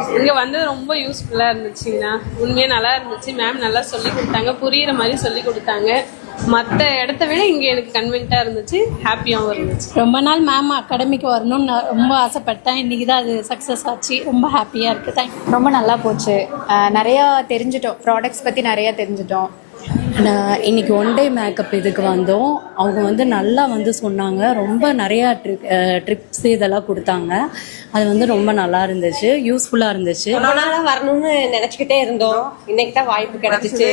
இங்கே வந்து ரொம்ப யூஸ்ஃபுல்லாக இருந்துச்சுங்கண்ணா. உண்மையாக நல்லா இருந்துச்சு. மேம் நல்லா சொல்லி கொடுத்தாங்க, புரிகிற மாதிரி சொல்லி கொடுத்தாங்க. மற்ற இடத்த விட இங்கே எனக்கு கன்வென்ட்டாக இருந்துச்சு, ஹாப்பியாகவும் இருந்துச்சு. ரொம்ப நாள் மேம் அகாடமிக்கு வரணும்னு நான் ரொம்ப ஆசைப்பட்டேன். இன்றைக்கி தான் அது சக்ஸஸ் ஆச்சு. ரொம்ப ஹாப்பியாக இருக்குது. தேங்க்யூ. ரொம்ப நல்லா போச்சு. நிறையா தெரிஞ்சிட்டோம், ப்ராடக்ட்ஸ் பற்றி நிறையா தெரிஞ்சிட்டோம். இன்றைக்கி ஒன் டே மேக்கப் இதுக்கு வந்தோம். அவங்க வந்து நல்லா வந்து சொன்னாங்க. ரொம்ப நிறையா ட்ரிப்ஸ் இதெல்லாம் கொடுத்தாங்க. அது வந்து ரொம்ப நல்லா இருந்துச்சு, யூஸ்ஃபுல்லாக இருந்துச்சு. ரொம்ப நாளாக வரணும்னு நினச்சிக்கிட்டே இருந்தோம். இன்னைக்கு தான் வாய்ப்பு கிடைச்சிச்சு.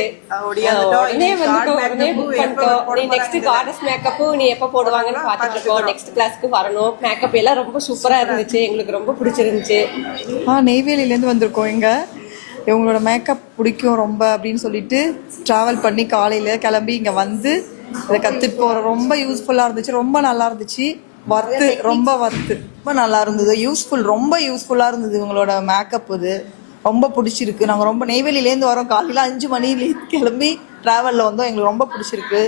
உடனே வந்துட்டோம், உடனே புக் பண்ணிட்டோம். நீ நெக்ஸ்ட் கார்டஸ் மேக்கப்பும் நீ எப்போ போடுவாங்கன்னு பார்த்துட்டு இருக்கோம். நெக்ஸ்ட் கிளாஸ்க்கு வரணும். மேக்கப் எல்லாம் ரொம்ப சூப்பராக இருந்துச்சு, எங்களுக்கு ரொம்ப பிடிச்சிருந்துச்சு. நெய்வேலியிலேருந்து வந்திருக்கோம். இவங்களோட மேக்கப் பிடிக்கும் ரொம்ப அப்படின்னு சொல்லிட்டு ட்ராவல் பண்ணி காலையில் கிளம்பி இங்கே வந்து இதை கற்றுட்டு போகிறோம். ரொம்ப யூஸ்ஃபுல்லாக இருந்துச்சு, ரொம்ப நல்லா இருந்துச்சு. ரொம்ப நல்லா இருந்தது. ரொம்ப யூஸ்ஃபுல்லாக இருந்தது. இவங்களோட மேக்கப் இது ரொம்ப பிடிச்சிருக்கு. நாங்கள் ரொம்ப நெய்வேலியிலேருந்து வரோம். காலையில் 5 மணிலேருந்து கிளம்பி ட்ராவலில் வந்தோம். எங்களுக்கு ரொம்ப பிடிச்சிருக்கு.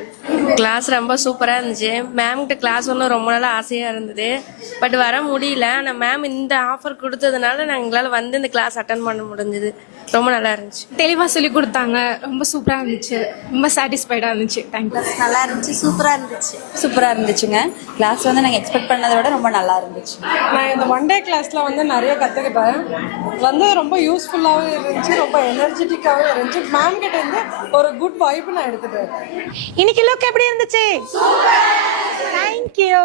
கிளாஸ் ரொம்ப சூப்பராக இருந்துச்சு. மேம்கிட்ட கிளாஸ் ஒன்றும் ரொம்ப நாளாக ஆசையாக இருந்தது, பட் வர முடியல. ஆனால் மேம் இந்த ஆஃபர் கொடுத்ததுனால எங்களால் வந்து இந்த கிளாஸ் அட்டன் பண்ண முடிஞ்சது. ரொம்ப நல்லா இருந்துச்சு. தெளிவாக சொல்லி கொடுத்தாங்க. ரொம்ப சூப்பராக இருந்துச்சு. ரொம்ப சாட்டிஸ்ஃபைடாக இருந்துச்சு. தேங்க்யூ. நல்லா இருந்துச்சு, சூப்பராக இருந்துச்சுங்க. கிளாஸ் வந்து நாங்கள் எக்ஸ்பெக்ட் பண்ணதை விட ரொம்ப நல்லா இருந்துச்சு. நான் இந்த ஒன் டே கிளாஸில் வந்து நிறைய கற்றுக்கிட்டேன். வந்து ரொம்ப யூஸ்ஃபுல்லாகவும் இருந்துச்சு, ரொம்ப எனர்ஜெட்டிக்காகவும் இருந்துச்சு. மேம் கிட்ட இருந்து ஒரு குட் வைப் நான் எடுத்துட்டேன். இன்னைக்கு லுக் எப்படி இருந்துச்சு? தேங்க்யூ.